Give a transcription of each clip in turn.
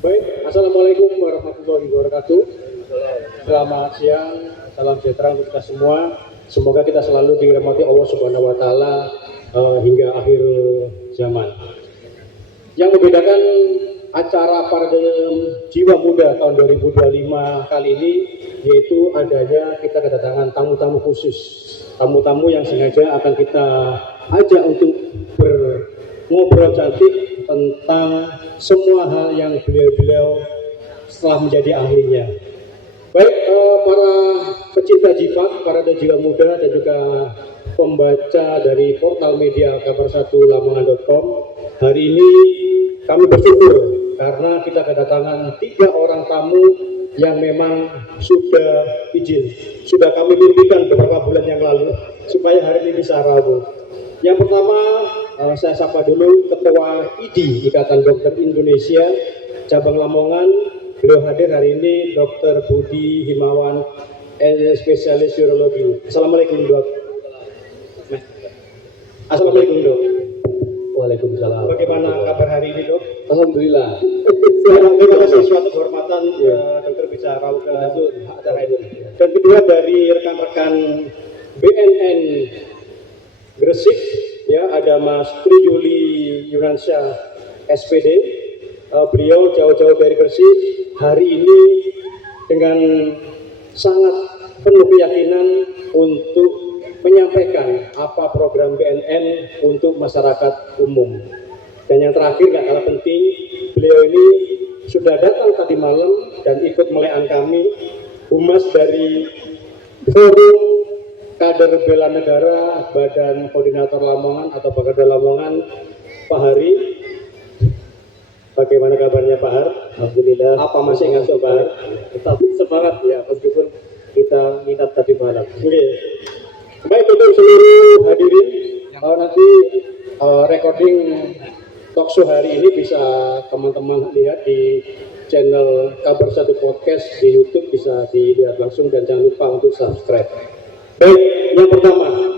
Baik, Assalamualaikum warahmatullahi wabarakatuh. Selamat siang, salam sejahtera untuk kita semua. Semoga kita selalu dirahmati Allah Subhanahu wa taala hingga akhir zaman. Yang membedakan acara Parade Jiwa Muda tahun 2025 kali ini yaitu adanya kita kedatangan tamu-tamu khusus. Tamu-tamu yang sengaja akan kita ajak untuk ngobrol cantik tentang semua hal yang beliau-beliau setelah menjadi ahlinya. Baik, para pecinta jiwa, para jiwa muda dan juga pembaca dari portal media kabar1lamongan.com, hari ini kami bersyukur karena kita kedatangan 3 orang tamu yang memang sudah izin, sudah kami mimpikan beberapa bulan yang lalu supaya hari ini bisa rabu. Yang pertama, saya sapa dulu Ketua IDI Ikatan Dokter Indonesia Cabang Lamongan. Beliau hadir hari ini, Dr. Budi Himawan, spesialis urologi. Assalamualaikum dok. Assalamualaikum dok. Waalaikumsalam. Bagaimana kabar hari ini dok? Alhamdulillah. Terima kasih suatu kehormatan dokter bisa rawuh ke acara ini. Dan kedua dari rekan-rekan BNN Gresik, ya ada Mas Triyuli Yunansyah SPD. Beliau jauh-jauh dari Gresik hari ini dengan sangat penuh keyakinan untuk menyampaikan apa program BNN untuk masyarakat umum. Dan yang terakhir gak kalah penting, beliau ini sudah datang tadi malam dan ikut melekan kami, humas dari Forum Kader Bela Negara Badan Koordinator Lamongan atau Bakarda Lamongan, Pak Hari. Bagaimana kabarnya Pak Har? Alhamdulillah. Apa masih ngasuk Pak Har? Tetap semangat ya, meskipun kita minat tadi malam. Oke. Baik untuk seluruh hadirin, nanti recording talkshow hari ini bisa teman-teman lihat di channel Kabar Satu Podcast di YouTube, bisa dilihat langsung dan jangan lupa untuk subscribe. Baik, yang pertama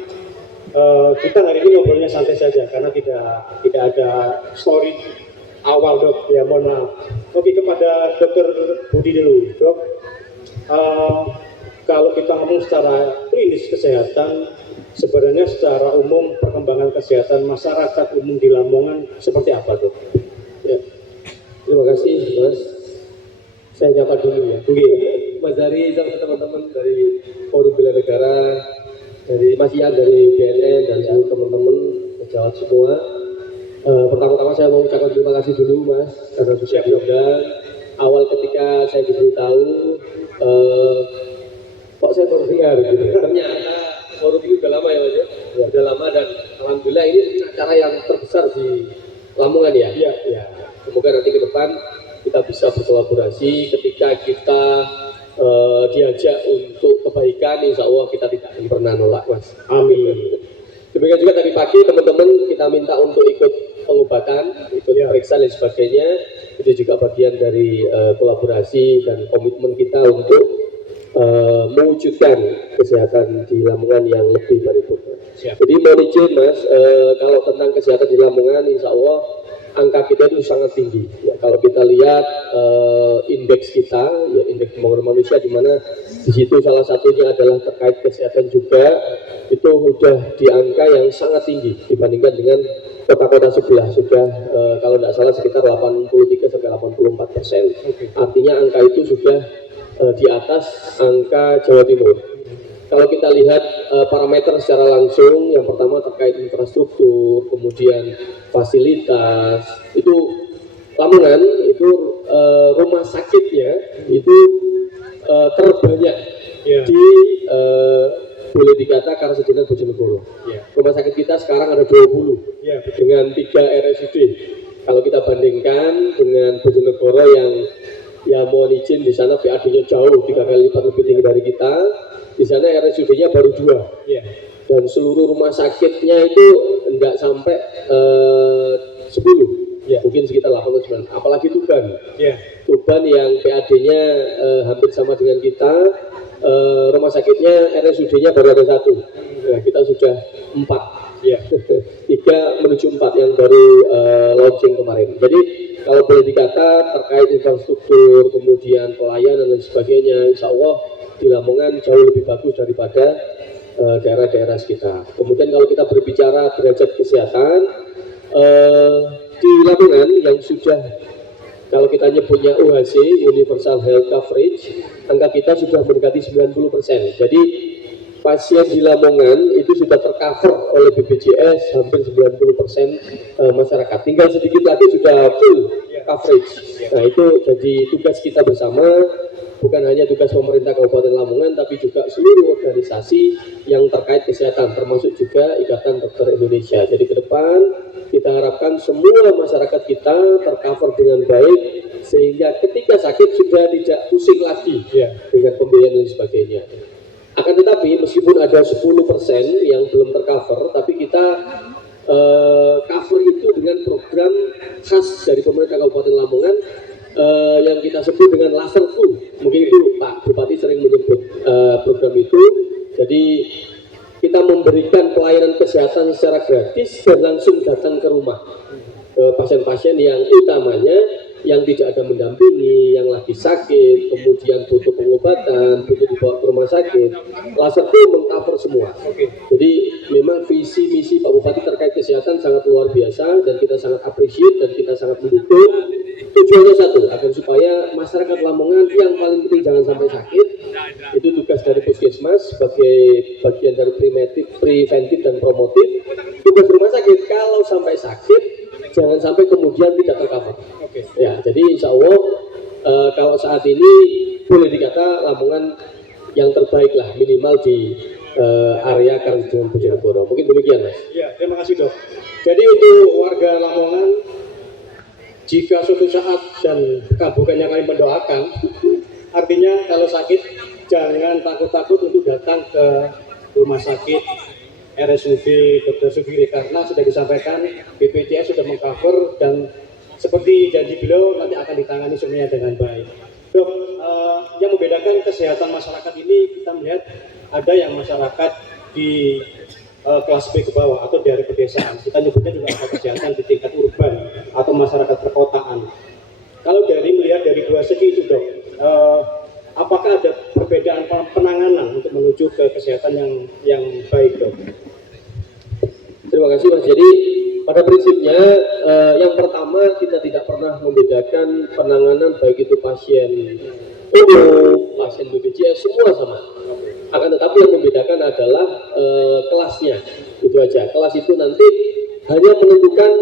kita hari ini ngobrolnya santai saja karena tidak ada story awal dok, ya mohon maaf. Oke, kepada Dokter Budi dulu dok. Kalau kita ngomong secara klinis kesehatan, sebenarnya secara umum perkembangan kesehatan masyarakat umum di Lamongan seperti apa dok? Ya. Terima kasih Mas. Saya nyapa dulu ya. Oke. Mas dari teman-teman dari Forum Bela Negara, dari Mas Ian dari BNN dan seluruh teman-teman pejabat semua. Pertama-tama saya mau ucapkan terima kasih dulu Mas karena sudah diundang. Awal ketika saya diberitahu, kok saya baru dengar gitu. Ternyata forum ini udah lama ya Mas ya? Udah lama dan alhamdulillah ini acara yang terbesar di Lamongan ya. Iya, iya. Semoga nanti ke depan kita bisa berkolaborasi ketika kita diajak untuk kebaikan, insya Allah kita tidak akan pernah nolak Mas. Amin. Demikian juga tadi pagi teman-teman kita minta untuk ikut pengobatan, ikut periksa dan sebagainya. Itu juga bagian dari kolaborasi dan komitmen kita untuk mewujudkan kesehatan di Lamongan yang lebih paripurna. Jadi mohon izin Mas, kalau tentang kesehatan di Lamongan, insya Allah angka kita itu sangat tinggi. Ya, kalau kita lihat indeks kita, ya indeks pembangunan manusia, di mana di situ salah satunya adalah terkait kesehatan juga, itu sudah di angka yang sangat tinggi dibandingkan dengan kota-kota sebelah. Sudah kalau tidak salah sekitar 83-84%. Artinya angka itu sudah di atas angka Jawa Timur. Kalau kita lihat parameter secara langsung, yang pertama terkait infrastruktur, kemudian fasilitas, itu Lamongan itu rumah sakitnya itu terbanyak di boleh dikata Karasidenan Bojonegoro. Rumah sakit kita sekarang ada 20 dengan 3 RSUD. Kalau kita bandingkan dengan Bojonegoro yang ya mohon izin di sana PAD-nya jauh 3 kali lipat lebih tinggi dari kita. Di sana RSUD-nya baru 2, dan seluruh rumah sakitnya itu enggak sampai 10, mungkin sekitar 8-9. Apalagi Tuban, Tuban yang PAD-nya hampir sama dengan kita, rumah sakitnya RSUD-nya baru ada 1, nah, kita sudah 4. Ya. 3 menuju 4 yang baru launching kemarin. Jadi kalau boleh dikata terkait infrastruktur, kemudian pelayanan dan sebagainya, insya Allah di Lamongan jauh lebih bagus daripada daerah-daerah sekitar. Kemudian kalau kita berbicara derajat kesehatan, di Lamongan yang sudah, kalau kita nyebutnya UHC, Universal Health Coverage, angka kita sudah mendekati 90%. Jadi pasien di Lamongan itu sudah tercover oleh BPJS hampir 90% masyarakat. Tinggal sedikit lagi sudah full coverage. Nah itu jadi tugas kita bersama, bukan hanya tugas pemerintah Kabupaten Lamongan, tapi juga seluruh organisasi yang terkait kesehatan, termasuk juga Ikatan Dokter Indonesia. Jadi ke depan kita harapkan semua masyarakat kita tercover dengan baik, sehingga ketika sakit sudah tidak pusing lagi dengan pembiayaan dan sebagainya. Akan tetapi meskipun ada 10% yang belum tercover, tapi kita cover itu dengan program khas dari pemerintah Kabupaten Lamongan yang kita sebut dengan laserku. Mungkin itu Pak Bupati sering menyebut program itu. Jadi kita memberikan pelayanan kesehatan secara gratis dan langsung datang ke rumah ke pasien-pasien yang utamanya yang tidak ada mendampingi, yang lagi sakit, kemudian butuh pengobatan, butuh dibawa ke rumah sakit. Laser itu mengcover semua. Jadi memang visi misi Pak Bupati terkait kesehatan sangat luar biasa dan kita sangat appreciate dan kita sangat mendukung. Tujuannya satu, agar supaya masyarakat Lamongan yang paling penting jangan sampai sakit. Itu tugas dari Puskesmas sebagai bagian dari preventif dan promotif. Tugas rumah sakit kalau sampai sakit jangan sampai kemudian tidak tercover. Ya, jadi insya Allah kalau saat ini boleh dikata Lamongan yang terbaik lah, minimal di area Karangjangan Bojonegoro. Mungkin demikian, Mas. Ya, terima kasih Dok. Jadi untuk warga Lamongan, jika suatu saat dan bukannya kami mendoakan, artinya kalau sakit jangan takut-takut untuk datang ke rumah sakit RSUD Dr. Sugiri, karena sudah disampaikan BPJS sudah mengcover dan seperti janji beliau nanti akan ditangani semuanya dengan baik. Dok, yang membedakan kesehatan masyarakat ini kita melihat ada yang masyarakat di kelas B ke bawah atau dari pedesaan. Kita nyebutnya juga ada kesehatan di tingkat urban atau masyarakat perkotaan. Kalau melihat dari dua segi itu Dok, apakah ada perbedaan penanganan untuk menuju ke kesehatan yang baik Dok? Terima kasih Mas. Jadi pada prinsipnya yang pertama kita tidak pernah membedakan penanganan baik itu pasien umum, pasien BPJS, semua sama. Akan tetapi yang membedakan adalah kelasnya, itu aja. Kelas itu nanti hanya menentukan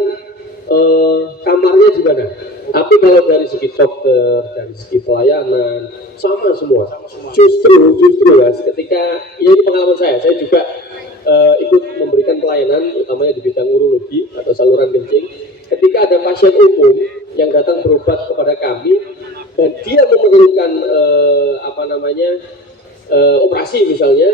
kamarnya di mana. Tapi kalau dari segi dokter, dari segi pelayanan, sama semua. Justru Mas, ketika ya ini pengalaman saya juga ikut memberikan pelayanan, utamanya di bidang urologi atau saluran kencing. Ketika ada pasien umum yang datang berobat kepada kami dan dia memerlukan operasi misalnya,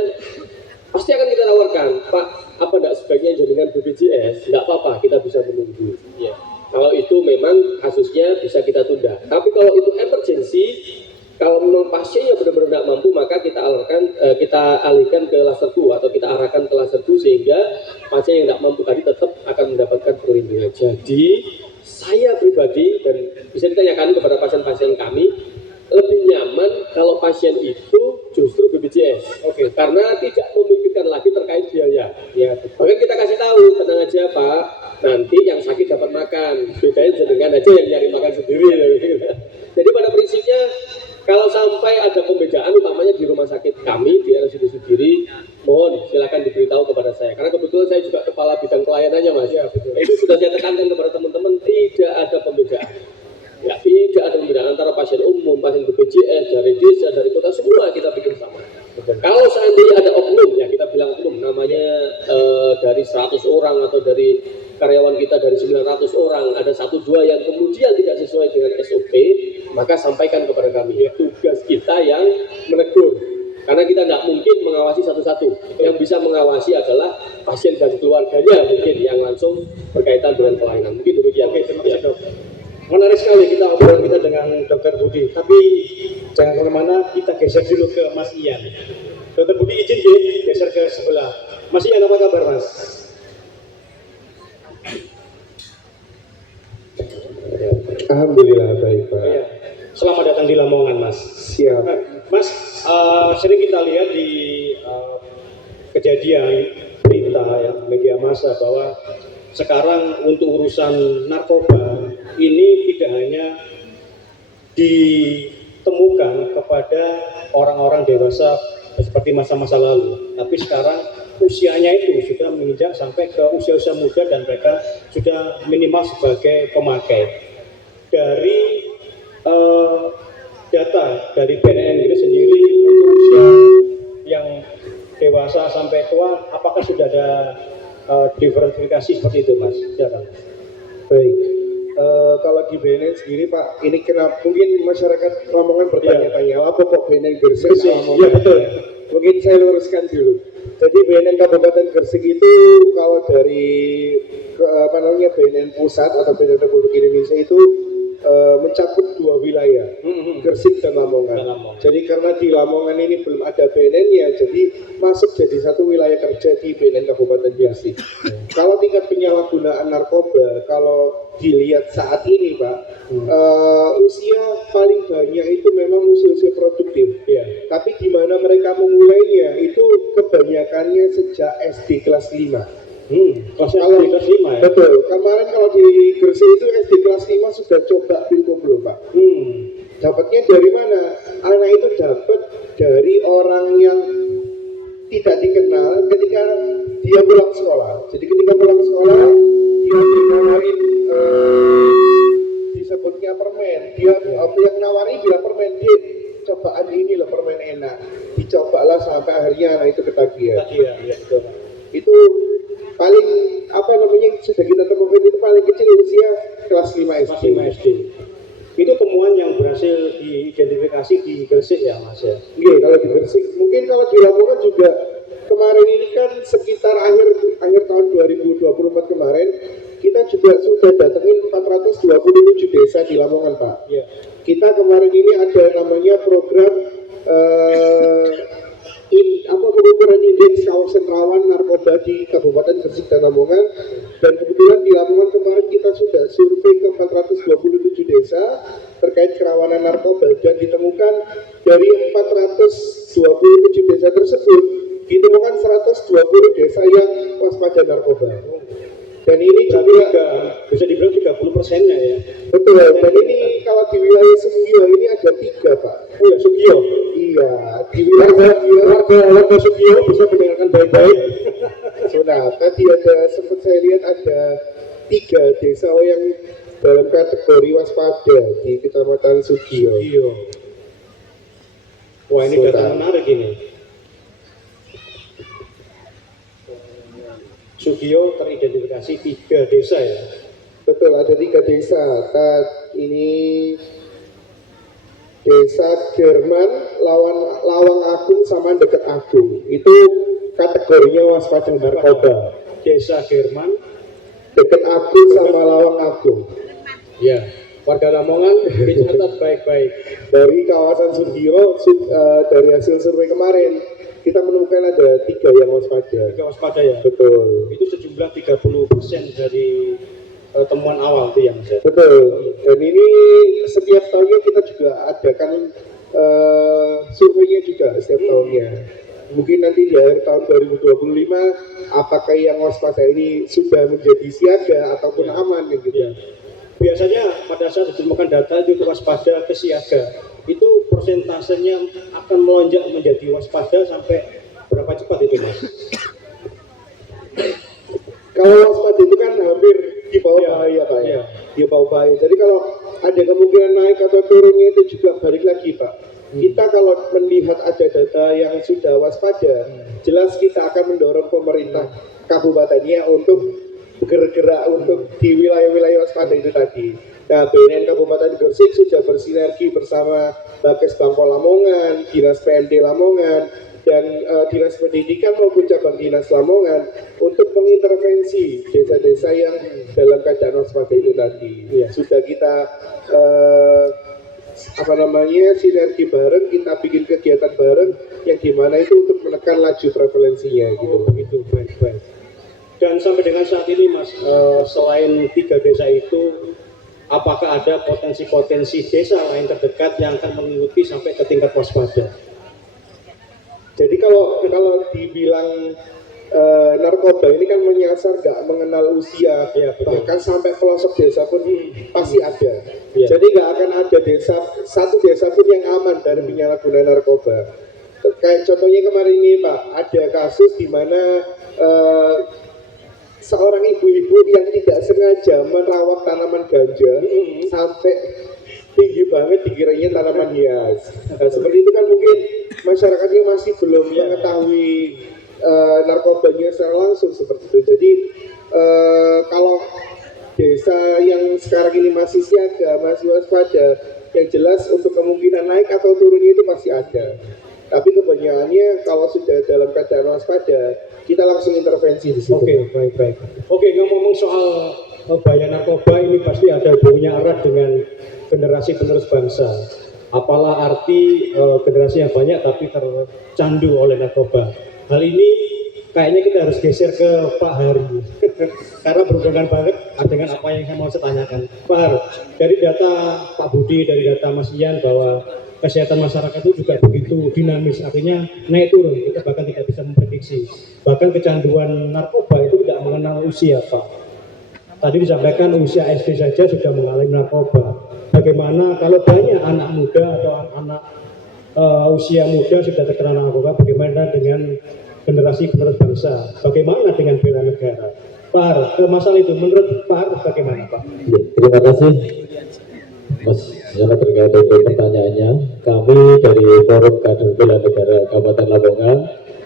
pasti akan kita tawarkan, Pak, apa tidak sebaiknya jaringan BPJS? Tidak apa-apa, kita bisa menunggu. Ya. Kalau itu memang kasusnya bisa kita tunda. Tapi kalau itu emergency, kalau memang pasiennya benar-benar tidak mampu, maka kita alihkan ke laserku atau kita arahkan ke laserku sehingga pasien yang tidak mampu tadi tetap akan mendapatkan perlindungan. Jadi saya pribadi dan bisa ditanyakan kepada pasien-pasien kami, lebih nyaman kalau pasien itu justru BPJS. Karena tidak memikirkan lagi terkait biaya. Ya, bahkan kita kasih tahu, tenang aja Pak, nanti yang sakit dapat makan, bedanya jenengan aja yang nyari makan sendiri. Jadi pada prinsipnya kalau sampai ada pembedaan utamanya di rumah sakit kami di RSUD Sugiri, mohon silakan diberitahu kepada saya. Karena kebetulan saya juga kepala bidang pelayanannya Mas. Ya, betul. Itu sudah saya tekankan kepada teman-teman, tidak ada pembedaan. Ya, tidak ada pembedaan antara pasien umum, pasien BPJS, dari desa, dari kota, semua kita bikin sama. Kalau seandainya ada oknum, ya kita bilang oknum, namanya dari 100 orang atau dari karyawan kita dari 900 orang, ada 1-2 yang kemudian tidak sesuai dengan SOP, maka sampaikan kepada kami. Tugas kita yang menegur. Karena kita tidak mungkin mengawasi satu-satu. Yang bisa mengawasi adalah pasien dan keluarganya mungkin yang langsung berkaitan dengan pelayanan. Mungkin demikian. Terima kasih Dok. Menarik sekali kita obrolan kita dengan Dr. Budi. Tapi jangan kemana-mana, kita geser dulu ke Mas Ian. Dr. Budi izin geser ke sebelah. Mas Ian, apa kabar Mas? Alhamdulillah baik Pak. Ya. Selamat datang di Lamongan, Mas. Siap. Mas, sering kita lihat di kejadian berita ya, media massa bahwa sekarang untuk urusan narkoba ini tidak hanya ditemukan kepada orang-orang dewasa seperti masa-masa lalu, tapi sekarang usianya itu sudah menginjak sampai ke usia-usia muda dan mereka sudah minimal sebagai pemakai. Dari data dari BNN itu sendiri untuk usia yang dewasa sampai tua, apakah sudah ada diversifikasi seperti itu, Mas? Silakan. Baik. Kalau di BNN sendiri Pak, ini kenapa mungkin masyarakat Lamongan bertanya-tanya, apa kok BNN Gresik Lamongan? Ya, betul. Mungkin saya luruskan dulu. Jadi BNN Kabupaten Gresik itu kalau dari BNN Pusat atau BNN Republik Indonesia itu mencakup 2 wilayah, Gresik dan Lamongan. Jadi karena di Lamongan ini belum ada BNN-nya, jadi masuk jadi satu wilayah kerja di BNN Kabupaten Gresik. Kalau tingkat penyalahgunaan narkoba, kalau dilihat saat ini Pak, usia paling banyak itu memang usia-usia produktif. Tapi di mana mereka memulainya itu kebanyakannya sejak SD kelas 5. Kelas 5 ya? Betul, kemarin kalau di Gresik itu SD kelas 5 sudah coba pil koplo Pak. Dapatnya dari mana? Anak itu dapat dari orang yang tidak dikenal ketika dia pulang sekolah. Jadi ketika pulang sekolah dia ditawarin disebutnya permen. Dia yang nawari bilang permen, dia cobaan ini loh permen enak. Dicobalah sampai akhirnya anak itu ketagihan. Itu paling sudah kita temukan itu paling kecil usia kelas 5 SD. Itu temuan yang berhasil diidentifikasi di Gresik ya, Mas ya? Iya, kalau di Gresik. Mungkin kalau di Lamongan juga kemarin ini kan sekitar akhir tahun 2024 kemarin kita juga sudah datengin 427 desa di Lamongan Pak. Iya. Kita kemarin ini ada namanya program pengukuran indeks kawasan rawan narkoba di Kabupaten Gresik dan Lamongan, dan kebetulan di Lamongan kemarin kita sudah survei ke 427 desa terkait kerawanan narkoba dan ditemukan dari 427 desa tersebut ditemukan 120 desa yang waspada narkoba. Dan ini juga bisa dibilang 30%-nya ya. Betul, dan ini kalau di wilayah Sugio ini ada 3 Pak. Oh ya, Sugio? Iya, di wilayah warga Sugio bisa mendengarkan baik-baik. Nah, tadi sempat saya lihat ada 3 desa yang dalam kategori waspada di Kecamatan Sugio. Wah, ini data menarik ini. Sugio teridentifikasi 3 desa ya? Betul, ada 3 desa. Ini Desa German, Lawang Agung sama Dekat Agung. Itu kategorinya waspada narkoba. Desa German, Dekat Agung sama Lawang Agung. Ya, warga Lamongan dicatat baik-baik. Dari kawasan Sugio, dari hasil survei kemarin, kita menemukan ada 3 yang waspada. 3 waspada ya? Betul. Itu sejumlah 30% dari temuan awal itu yang saya. Betul. Dan ini setiap tahunnya kita juga adakan surveinya juga setiap tahunnya. Mungkin nanti di akhir tahun 2025 apakah yang waspada ini sudah menjadi siaga ataupun aman gitu. Ya. Biasanya pada saat ditemukan data itu waspada ke siaga, itu persentasenya akan melonjak menjadi waspada sampai berapa cepat itu, Mas? Kalau waspada itu kan hampir di bawah bahaya Pak ya. Di bawah bahaya. Jadi kalau ada kemungkinan naik atau turunnya itu juga balik lagi Pak. Kita kalau melihat ada data yang sudah waspada, jelas kita akan mendorong pemerintah kabupatennya untuk bergerak untuk di wilayah-wilayah waspada itu tadi. Nah, BNN Kabupaten Gresik sudah bersinergi bersama Bakes Bangpol Lamongan, Dinas PND Lamongan, dan Dinas Pendidikan maupun cabang Dinas Lamongan untuk mengintervensi desa-desa yang dalam keadaan waspada itu tadi. Sudah kita sinergi bareng, kita bikin kegiatan bareng yang dimana itu untuk menekan laju prevalensinya gitu. Begitu, baik-baik. Dan sampai dengan saat ini Mas, selain 3 desa itu, apakah ada potensi-potensi desa lain terdekat yang akan mengikuti sampai ke tingkat waspada? Jadi kalau dibilang narkoba ini kan menyasar nggak mengenal usia, Ya, betul. bahkan sampai pelosok desa pun pasti ada. Ya. Jadi nggak akan ada satu desa pun yang aman dari penyalahgunaan narkoba. Kayak contohnya kemarin ini Pak, ada kasus di mana seorang ibu-ibu yang tidak sengaja merawat tanaman ganja sampai tinggi banget dikiranya tanaman hias. Nah, seperti itu kan mungkin masyarakatnya masih belum mengetahui narkobanya secara langsung seperti itu. Jadi kalau desa yang sekarang ini masih siaga, masih waspada, yang jelas untuk kemungkinan naik atau turunnya itu masih ada. Tapi kebanyakannya kalau sudah dalam keadaan waspada, kita langsung intervensi di situ. Oke, baik. Oke, ngomong soal bahaya narkoba ini pasti ada hubungannya erat dengan generasi penerus bangsa. Apalah arti generasi yang banyak tapi tercandu oleh narkoba. Hal ini kayaknya kita harus geser ke Pak Hari karena berhubungan banget dengan apa yang saya mau tanyakan. Pak Har, dari data Pak Budi, dari data Mas Ian bahwa kesehatan masyarakat itu juga begitu dinamis, artinya naik turun, kita bahkan tidak bisa memprediksi. Bahkan kecanduan narkoba itu tidak mengenal usia, Pak. Tadi disampaikan usia SD saja sudah mengalami narkoba. Bagaimana kalau banyak anak muda atau anak usia muda sudah terkena narkoba, bagaimana dengan generasi penerus bangsa? Bagaimana dengan bela negara? Pak Har, ke masalah itu menurut Pak Har bagaimana, Pak? Ya, terima kasih Mas Yana terkait dengan pertanyaannya. Kami dari Forum Kader Bela Negara Kabupaten Lamongan,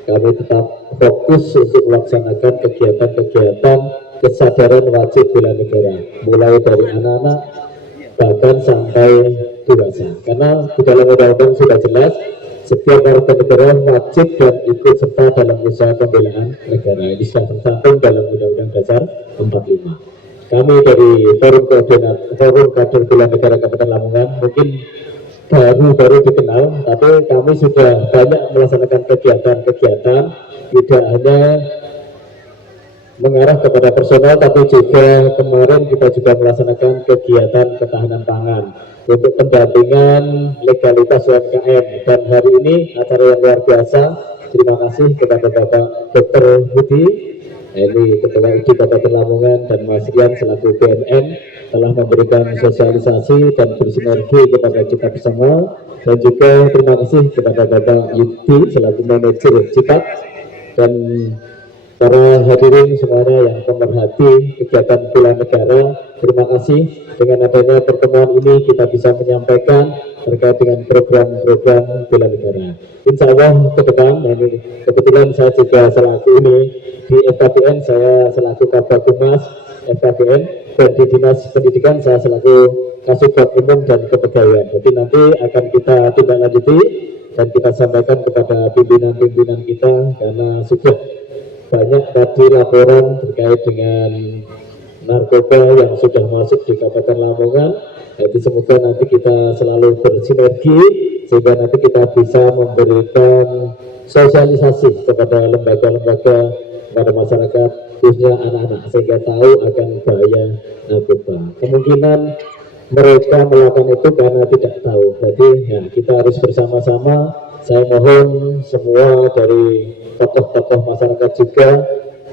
kami tetap fokus untuk melaksanakan kegiatan-kegiatan kesadaran wajib bela negara, mulai dari anak-anak bahkan sampai dewasa. Karena di dalam undang-undang sudah jelas, setiap warga negara wajib dan ikut serta dalam usaha pembelaan negara. Ini sudah tercantum dalam Undang-Undang Dasar 45. Kami dari Forum Kader Bela Negara Kabupaten Lamongan mungkin baru dikenal, tapi kami sudah banyak melaksanakan kegiatan-kegiatan, tidak hanya mengarah kepada personal, tapi juga kemarin kita juga melaksanakan kegiatan ketahanan pangan untuk pendampingan legalitas UMKM. Dan hari ini acara yang luar biasa. Terima kasih kepada Bapak Dr. Budi, ini Ketua ID Kabupaten Lamongan, dan Mas Rian selaku BNN telah memberikan sosialisasi dan bersinergi kepada kita bersama. Dan juga terima kasih kepada Bapak Yudi selaku manajer CIPAT dan para hadirin semuanya yang pemerhati kegiatan bela negara. Terima kasih, dengan adanya pertemuan ini kita bisa menyampaikan terkait dengan program-program bela negara. Insya Allah ke depan, ini kebetulan saya juga selaku ini di FKBN, saya selaku Kabag Humas FKBN, dan di Dinas Pendidikan saya selaku Kasubag Umum dan Kepegawaian. Jadi nanti akan kita tindak lanjuti dan kita sampaikan kepada pimpinan-pimpinan kita, karena sudah banyak tadi laporan terkait dengan narkoba yang sudah masuk di Kabupaten Lamongan. Jadi semoga nanti kita selalu bersinergi sehingga nanti kita bisa memberikan sosialisasi kepada lembaga-lembaga, kepada masyarakat, khususnya anak-anak, sehingga tahu akan bahaya narkoba. Kemungkinan mereka melakukan itu karena tidak tahu. Jadi ya, kita harus bersama-sama. Saya mohon semua dari tokoh-tokoh masyarakat juga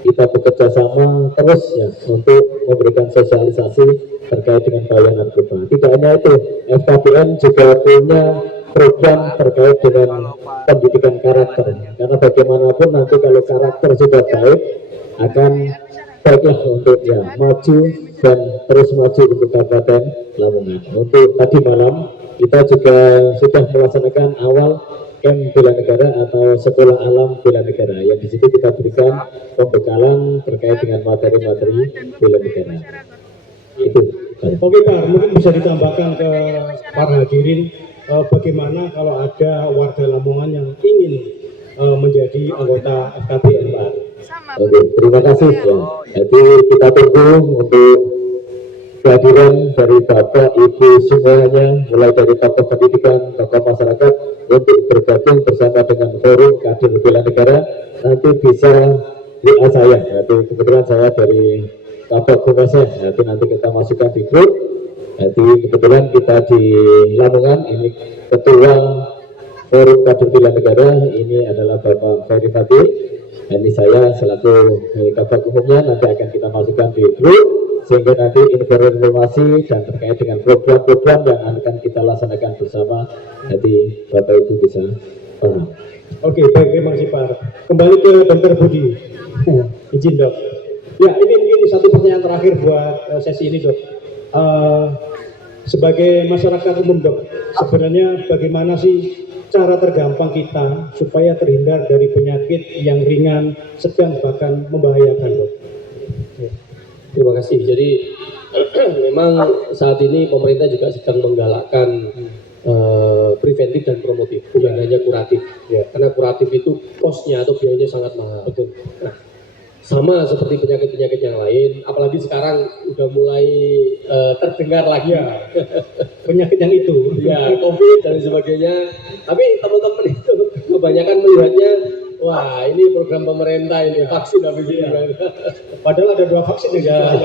kita bekerja sama terus ya untuk memberikan sosialisasi terkait dengan bahaya narkoba. Tidak hanya itu, FKBN juga punya program terkait dengan pendidikan karakter. Karena bagaimanapun nanti kalau karakter sudah baik, akan baiklah untuk ya maju dan terus maju untuk Kabupaten Lamongan. Untuk tadi malam kita juga sudah melaksanakan awal camp bela negara atau sekolah alam bela negara, yang di situ kita berikan pembekalan terkait dengan materi-materi bela negara. Itu. Oke Pak, mungkin bisa ditambahkan ke para hadirin bagaimana kalau ada warga Lamongan yang ingin menjadi anggota FKBN, Pak. Oke, terima kasih ya. Jadi kita tunggu untuk kehadiran dari Bapak Ibu semuanya, mulai dari tokoh pendidikan, tokoh masyarakat, untuk bergabung bersama dengan Forum Kader Bela Negara. Nanti bisa WA saya, nanti kebetulan saya dari Kabag Humas, nanti kita masukkan di grup. Jadi kebetulan kita di Lamongan, ini Ketua Forum Kader Pilihan Negara, ini adalah Bapak Ferry Fadil. Ini saya selaku Kabag Umumnya, nanti akan kita masukkan di grup, sehingga nanti informasi dan terkait dengan program-program yang akan kita laksanakan bersama, nanti Bapak Ibu bisa paham. Oke, baik, terima kasih Pak. Kembali ke Dr. Budi. Izin dok. Ya, ini mungkin satu pertanyaan terakhir buat sesi ini dok. Sebagai masyarakat umum dok, sebenarnya bagaimana sih cara tergampang kita supaya terhindar dari penyakit yang ringan, sedang, bahkan membahayakan dok? Terima kasih. Jadi memang saat ini pemerintah juga sedang menggalakkan preventif dan promotif, bukan hanya kuratif. Karena kuratif itu cost-nya atau biayanya sangat mahal. Betul. Nah, sama seperti penyakit-penyakit yang lain, apalagi sekarang udah mulai terdengar lagi Penyakit yang itu. ya COVID dan sebagainya. Tapi teman-teman itu kebanyakan melihatnya, wah ini program pemerintah ini vaksin habis ini. Padahal ada 2 vaksin ya.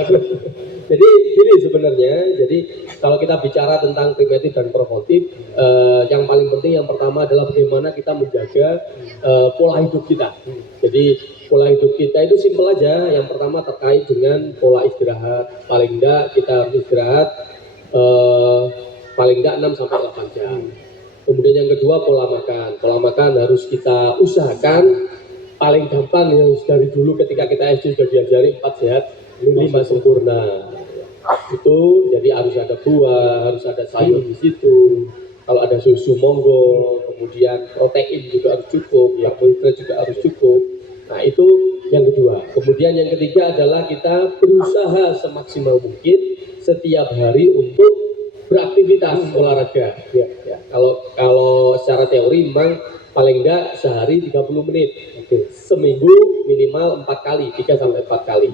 Jadi gini sebenarnya, jadi kalau kita bicara tentang preventif dan promotif, yang paling penting yang pertama adalah bagaimana kita menjaga pola hidup kita. Jadi pola hidup kita itu simpel aja. Yang pertama terkait dengan pola istirahat. Paling enggak kita harus istirahat paling enggak 6-8 jam. Kemudian yang kedua pola makan. Pola makan harus kita usahakan paling gampang ya dari dulu ketika kita SD sudah diajari 4 sehat 5 sempurna. Itu jadi harus ada buah, harus ada sayur di situ. Kalau ada susu monggo, kemudian protein juga harus cukup, karbohidrat juga harus cukup. Nah itu yang kedua. Kemudian yang ketiga adalah kita berusaha semaksimal mungkin setiap hari untuk beraktivitas olahraga. Kalau secara teori memang paling enggak sehari 30 menit. Seminggu minimal 4 kali, 3-4 kali.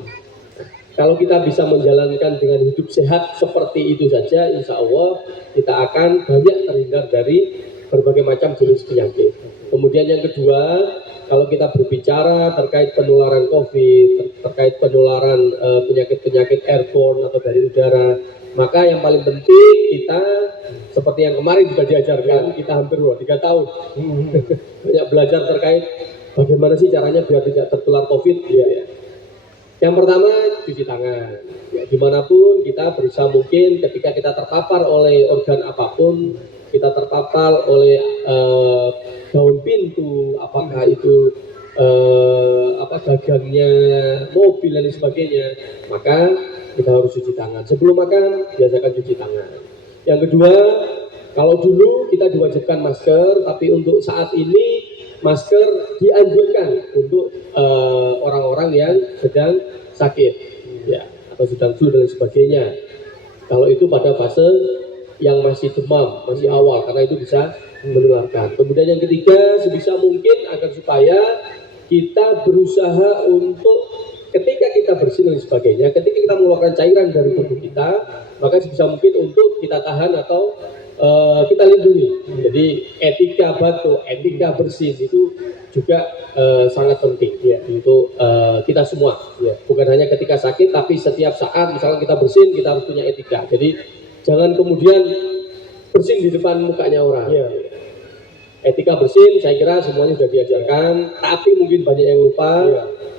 Kalau kita bisa menjalankan dengan hidup sehat seperti itu saja, insya Allah kita akan banyak terhindar dari berbagai macam jenis penyakit. Kemudian yang kedua, kalau kita berbicara terkait penularan COVID, terkait penularan penyakit-penyakit airborne atau dari udara, maka yang paling penting kita, seperti yang kemarin juga diajarkan, kita hampir 3 tahun banyak belajar terkait bagaimana sih caranya biar tidak tertular COVID. Yang pertama, cuci tangan. Dimanapun kita berusaha mungkin ketika kita terpapar oleh organ apapun, kita terpapar oleh daun pintu, apakah itu gagangnya mobil dan sebagainya, maka kita harus cuci tangan. Sebelum makan, biasakan cuci tangan. Yang kedua, kalau dulu kita diwajibkan masker, tapi untuk saat ini masker dianjurkan untuk orang-orang yang sedang sakit, atau sedang flu dan sebagainya. Kalau itu pada fase yang masih demam, masih awal, karena itu bisa menularkan. Kemudian yang ketiga, sebisa mungkin agar supaya kita berusaha untuk ketika kita bersin dan sebagainya, ketika kita mengeluarkan cairan dari tubuh kita, maka sebisa mungkin untuk kita tahan atau kita lindungi. Jadi etika batuk, etika bersin itu juga sangat penting untuk kita semua. Bukan hanya ketika sakit, tapi setiap saat misalnya kita bersin, kita harus punya etika. Jadi jangan kemudian bersin di depan mukanya orang. Etika bersin saya kira semuanya sudah diajarkan, tapi mungkin banyak yang lupa.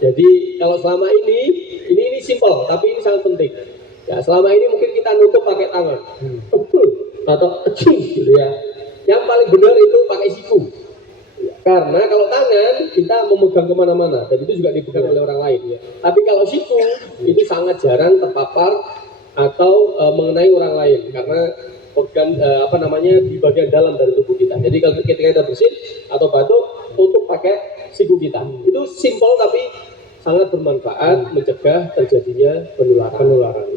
Jadi kalau selama ini simple, tapi ini sangat penting. Ya, selama ini mungkin kita nutup pakai tangan, atau gitu ya. Yang paling benar itu pakai siku. Karena kalau tangan kita memegang kemana-mana, dan itu juga dipegang oleh orang lain. Tapi kalau siku itu sangat jarang terpapar atau mengenai orang lain, karena organ di bagian dalam dari tubuh kita. Jadi kalau ketika kita bersin atau batuk, tutup pakai siku kita. Itu simple tapi sangat bermanfaat mencegah terjadinya penularan.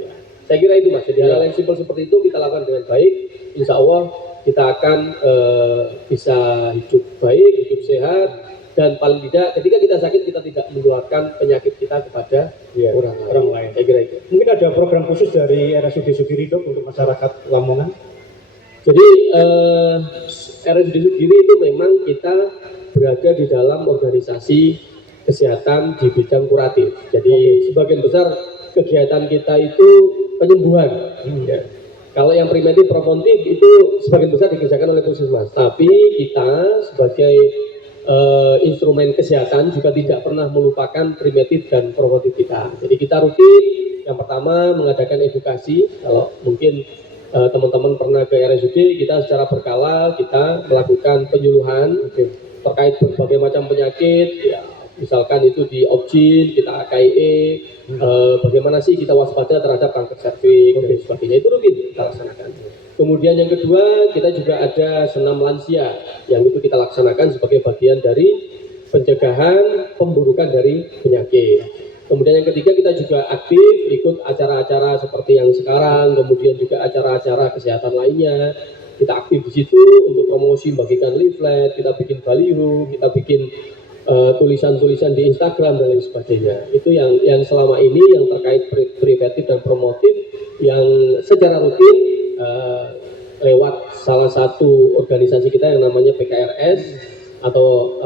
Saya kira itu Mas. Jadi hal yang simpel seperti itu kita lakukan dengan baik, insya Allah kita akan bisa hidup baik, hidup sehat, dan paling tidak ketika kita sakit kita tidak menularkan penyakit kita kepada orang lain. Saya kira itu. Mungkin ada program khusus dari RSUD Sugiri dok untuk masyarakat Lamongan. Jadi RSUD Sugiri itu memang kita berada di dalam organisasi kesehatan di bidang kuratif. Jadi sebagian besar kegiatan kita itu penyembuhan. Kalau yang preventif promotif itu sebagian besar dikerjakan oleh puskesmas. Tapi kita sebagai instrumen kesehatan juga tidak pernah melupakan preventif dan promotif kita. Jadi kita rutin yang pertama mengadakan edukasi. Kalau mungkin teman-teman pernah ke RSUD, kita secara berkala kita melakukan penyuluhan terkait berbagai macam penyakit, ya, misalkan itu di Opjin, kita AKIE, bagaimana sih kita waspada terhadap kanker serviks dan sebagainya, itu rutin kita laksanakan. Kemudian yang kedua, kita juga ada senam lansia yang itu kita laksanakan sebagai bagian dari pencegahan pemburukan dari penyakit. Kemudian yang ketiga, kita juga aktif ikut acara-acara seperti yang sekarang, kemudian juga acara-acara kesehatan lainnya. Kita aktif di situ untuk promosi, bagikan leaflet, kita bikin baliho, kita bikin tulisan-tulisan di Instagram dan lain sebagainya. Itu yang selama ini yang terkait preventif dan promotif yang secara rutin lewat salah satu organisasi kita yang namanya PKRS atau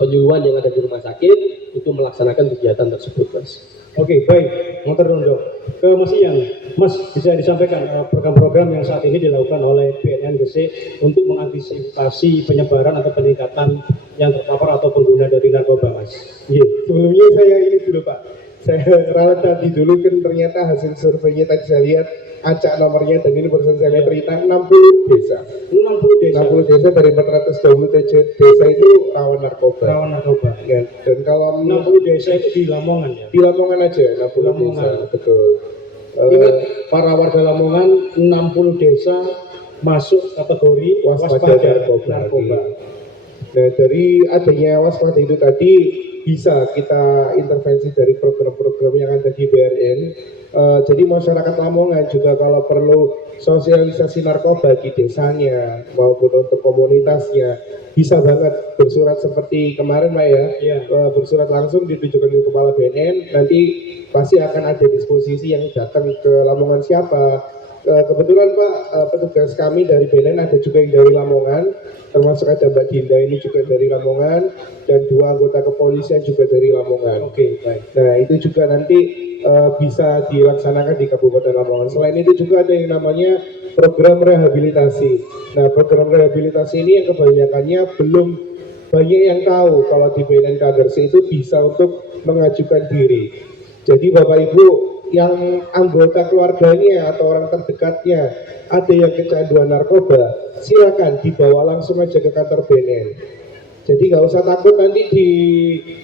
penyuluhan yang ada di rumah sakit itu melaksanakan kegiatan tersebut, Mas. Oke, baik. Motor dong, ke Mas Ian. Mas, bisa disampaikan program-program yang saat ini dilakukan oleh BNN Gresik untuk mengantisipasi penyebaran atau peningkatan yang terpapar atau pengguna dari narkoba, Mas? Iya, sebelumnya saya ini dulu Pak. Saya ralat tadi dulu kan ternyata hasil surveinya tadi saya lihat acak nomornya dan ini barusan saya lihat berita 60 desa. 60 desa. 60 desa dari 427 desa itu rawan narkoba. Rawan narkoba. Ya, dan kalau 60 desa itu di Lamongan ya? di Lamongan aja 60 Lamongan. desa, betul. Ingat para warga Lamongan 60 desa masuk kategori waspada narkoba. Nah, dari adanya waspada itu tadi bisa kita intervensi dari program-program yang ada di BRN. Jadi masyarakat Lamongan juga kalau perlu sosialisasi narkoba di desanya maupun untuk komunitasnya bisa banget bersurat seperti kemarin Pak ya, bersurat langsung ditujukan ke kepala BNN, nanti pasti akan ada disposisi yang datang ke Lamongan siapa. Kebetulan Pak, petugas kami dari BNN ada juga yang dari Lamongan, termasuk ada Mbak Dinda ini juga dari Lamongan, dan 2 anggota kepolisian juga dari Lamongan. Oke, baik. Nah itu juga nanti bisa dilaksanakan di Kabupaten Lamongan. Selain itu juga ada yang namanya program rehabilitasi. Nah program rehabilitasi ini yang kebanyakannya belum banyak yang tahu kalau di BNN Gresik itu bisa untuk mengajukan diri. Jadi Bapak Ibu yang anggota keluarganya atau orang terdekatnya ada yang kecanduan narkoba, silakan dibawa langsung aja ke kantor BNN. Jadi nggak usah takut nanti di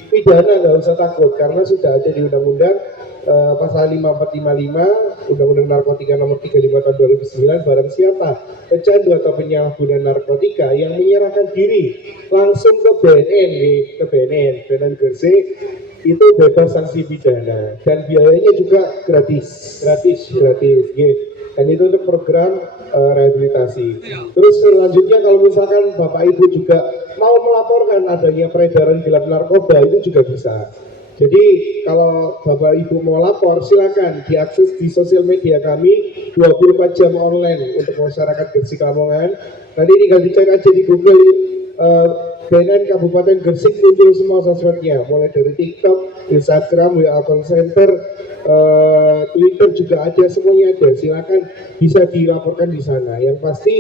pidana, nggak usah takut karena sudah ada di undang-undang pasal 5455 Undang-Undang Narkotika nomor 35 tahun 2009, barang siapa pecandu atau penyalahguna narkotika yang menyerahkan diri langsung ke BNN Gresik itu bebas sanksi pidana dan biayanya juga gratis. Dan itu untuk program rehabilitasi. Terus selanjutnya kalau misalkan Bapak Ibu juga mau melaporkan adanya peredaran gelap narkoba itu juga bisa. Jadi kalau Bapak Ibu mau lapor silakan diakses di sosial media kami 24 jam online untuk masyarakat Gresik Lamongan. Nanti tinggal dicek aja di Google BNN Kabupaten Gresik, muncul semua sosmednya, mulai dari TikTok, Instagram, WA Call Center, Twitter juga ada, semuanya ada. Silakan bisa dilaporkan di sana. Yang pasti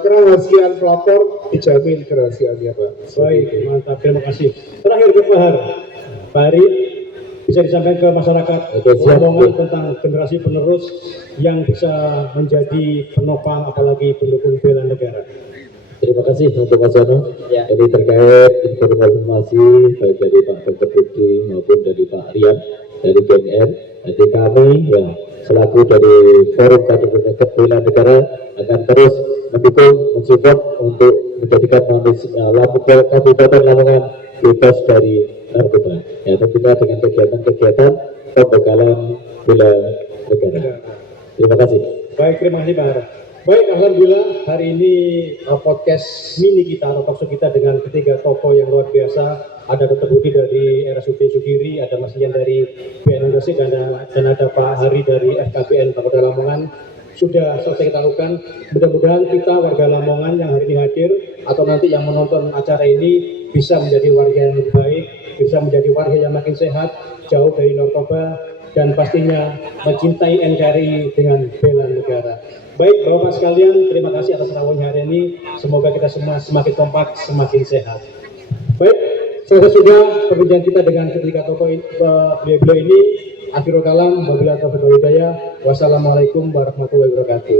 kerahasiaan pelapor dijamin kerahasiaannya Pak. Baik, mantap, terima kasih. Terakhir ke Pak Har. Pak Hari, bisa disampaikan ke masyarakat omongan tentang generasi penerus yang bisa menjadi penopang apalagi pendukung bela negara. Terima kasih untuk Mas Jono. Ya. Jadi terkait informasi baik dari Pak Dr. Budi maupun dari Pak Rian dari BNN. Jadi kami ya selaku dari Forum Kader Bela Negara akan terus mendukung, mensupport untuk menjadikan Kabupaten Lamongan bebas dari narkoba. Ya tentunya dengan kegiatan-kegiatan pembekalan bela negara. Terima kasih. Baik, terima kasih Pak Har. Baik, alhamdulillah hari ini podcast mini kita atau talkshow kita dengan ketiga tokoh yang luar biasa. Ada Dr. Budi dari RSUD Sugiri, ada Mas Ian dari BNN Gresik, dan ada Pak Hari dari FKBN Kabupaten Lamongan. Sudah selesai kita lakukan. Mudah-mudahan kita warga Lamongan yang hari ini hadir atau nanti yang menonton acara ini bisa menjadi warga yang lebih baik, bisa menjadi warga yang makin sehat, jauh dari narkoba, dan pastinya mencintai NKRI dengan bela negara. Baik Bapak sekalian, terima kasih atas rawuhnya hari ini. Semoga kita semua semakin kompak, semakin sehat. Baik, selesai sudah perbincangan kita dengan ketiga tokoh beliau ini. Akhirul kalam, wabillahi taufiq wal hidayah. Wassalamualaikum warahmatullahi wabarakatuh.